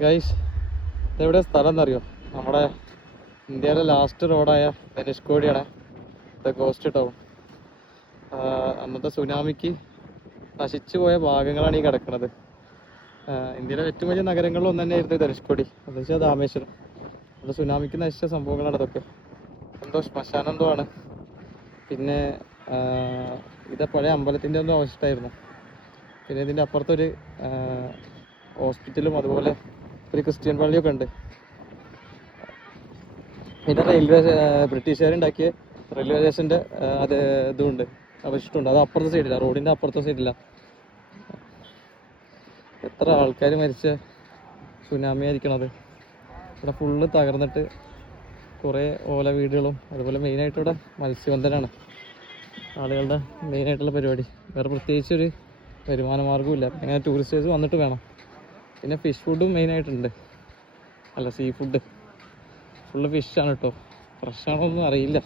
Guys, ഇതെവിടെ സ്ഥലം എന്നറിയോ? നമ്മുടെ ഇന്ത്യയിലെ ലാസ്റ്റ് റോഡായ ധനുഷ്കോടിയാണ് ദ ഗോസ്റ്റ് ടൗൺ. അന്നത്തെ സുനാമിക്ക് നശിച്ചു പോയ ഭാഗങ്ങളാണ് ഈ കിടക്കുന്നത്. ഇന്ത്യയിലെ ഏറ്റവും വലിയ നഗരങ്ങളിൽ ഒന്ന് തന്നെയായിരുന്നു ധനുഷ്കോടി, എന്ന് വെച്ചാൽ രാമേശ്വരം. അത് സുനാമിക്ക് നശിച്ച സംഭവങ്ങളാണ് അതൊക്കെ. എന്തോ ശ്മശാനം എന്തോ ആണ്. പിന്നെ ഇത് പഴയ അമ്പലത്തിൻ്റെ എന്തോ അവശിഷ്ടമായിരുന്നു. പിന്നെ ഇതിൻ്റെ അപ്പുറത്തൊരു ഹോസ്പിറ്റലും അതുപോലെ ഒരു ക്രിസ്ത്യൻ പള്ളിയൊക്കെ ഉണ്ട്. പിന്നെ ബ്രിട്ടീഷുകാരുണ്ടാക്കിയ റെയിൽവേ സ്റ്റേഷൻ്റെ അത് ഇതുണ്ട്, അവശിഷ്ടമുണ്ട്. അത് അപ്പുറത്തെ സൈഡില്ല, റോഡിൻ്റെ അപ്പുറത്തെ സൈഡില്ല. എത്ര ആൾക്കാർ മരിച്ച സുനാമി ആയിരിക്കണത്. ഇവിടെ ഫുള്ള് തകർന്നിട്ട് കുറേ ഓല വീടുകളും, അതുപോലെ മെയിനായിട്ട് ഇവിടെ മത്സ്യബന്ധനമാണ് ആളുകളുടെ മെയിനായിട്ടുള്ള പരിപാടി. വേറെ പ്രത്യേകിച്ചൊരു വരുമാന മാർഗ്ഗമില്ല. അങ്ങനെ ടൂറിസ്റ്റേഴ്സ് വന്നിട്ട് വേണം. പിന്നെ ഫിഷ് ഫുഡും മെയിനായിട്ടുണ്ട്. അല്ല, സീ ഫുഡ് ഫുള്ള് ഫിഷാണ് കേട്ടോ. ഫ്രഷാണോ ഒന്നും അറിയില്ല.